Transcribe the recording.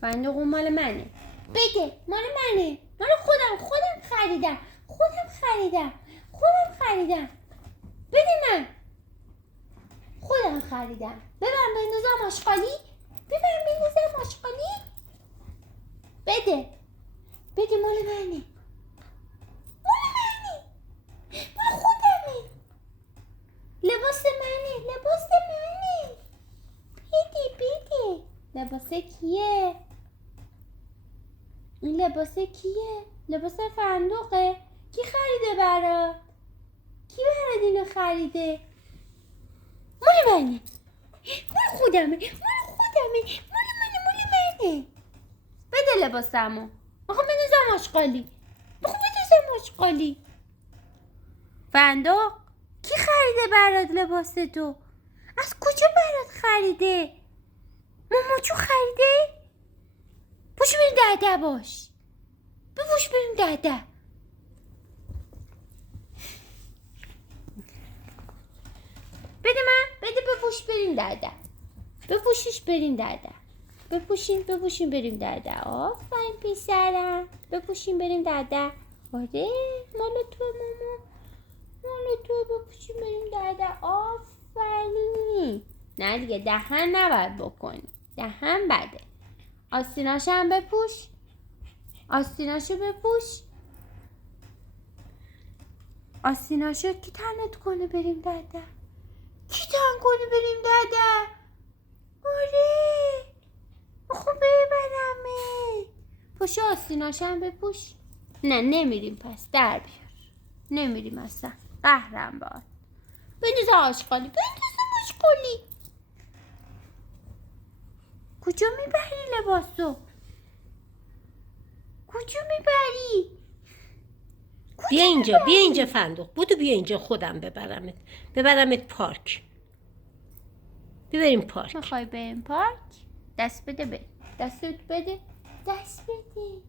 فندق اون مال منه. بده، مال منه، مال خودم خریدم. بده من. خودم خریدم. ببرم بندازم آشغالی. بده مال منه. مال خودمه. لباس منه. بده. لباس کیه؟ این لباس کیه؟ لباس فندقه. کی خریده برات؟ کی برات اینو خریده؟ مال منه. مال خودمه. مال منه. بده لباسمو. میخوام بندازم آشغالی. فندق کی خریده برات لباس تو؟ از کجا برات خریده؟ ماماچو خریده؟ پوش بریم دده باش. بپوش بریم دده. بده من. بده بپوش بریم دده. بپوشیش بریم دده. بپوشیم بریم دده. آفرین پسرم. بپوشیم بریم دده. آره مال تو ماما. بپوشیم بریم دده. آفرین. نه دیگه دهن نباید بکنی. دهن بده. آستیناشو هم بپوش. آستیناشو کی تنت کنه بریم دده؟ آره خب ببرمه. پاشو آستیناشو هم بپوش. نه نمیریم پس در بیار. نمیریم اصلا. قهرم باد. بندازم آشغالی. کجا میبری لباسو؟ بیا اینجا فندق. بودو بیا اینجا خودم ببرمت پارک. ببریم پارک. میخوای بریم پارک؟ دست بده. دست بده.